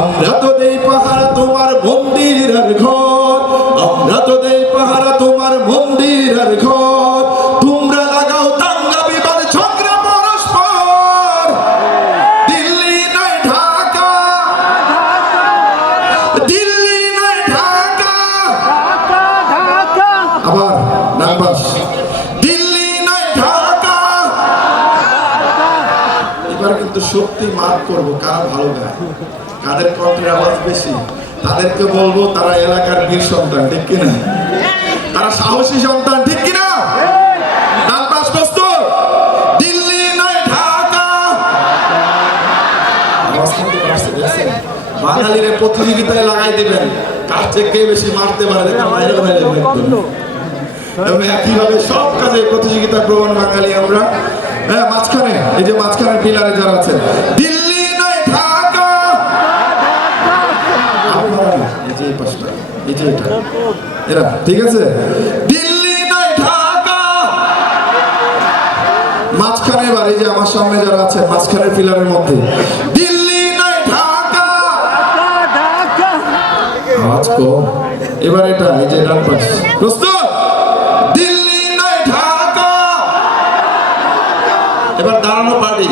আমরা তো দেই পাহারা তোমার মন্দির আর ঘর, আমরা তো দেই পাহারা তোমার মন্দির আর ঘর। এবার কিন্তু সত্যি মার্ক করব, কারা ভালো গায় কাদের কণ্ঠের আওয়াজ বেশি? তাদেরকে বলব, তারা এলাকার বীর সন্তান, ঠিক কিনা? তারা সাহসী সন্তান, ঠিক কিনা? বাঙালিরে প্রতিযোগিতায় লাগাই দিবেন। কার চেয়ে কে বেশি মারতে পারে এবং একইভাবে সব কাজে প্রতিযোগিতা প্রবণ বাঙালি আমরা। হ্যাঁ মাঝখানে এই যে মাঝখানে পিলারে যারা আছে। দিল্লি নয় ঢাকা। এই যে পাশটা এই যে এটা। এরা ঠিক আছে? দিল্লি নয় ঢাকা। মাঝখানে এবার এই যে আমার সামনে যারা আছে মাঝখানের পিলারের মধ্যে। দিল্লি নয় ঢাকা। আওয়াজ কম। এবার এটা এই যে ডান পাশ। প্রস্তুত? এবার দাঁড়ানো পার্টি।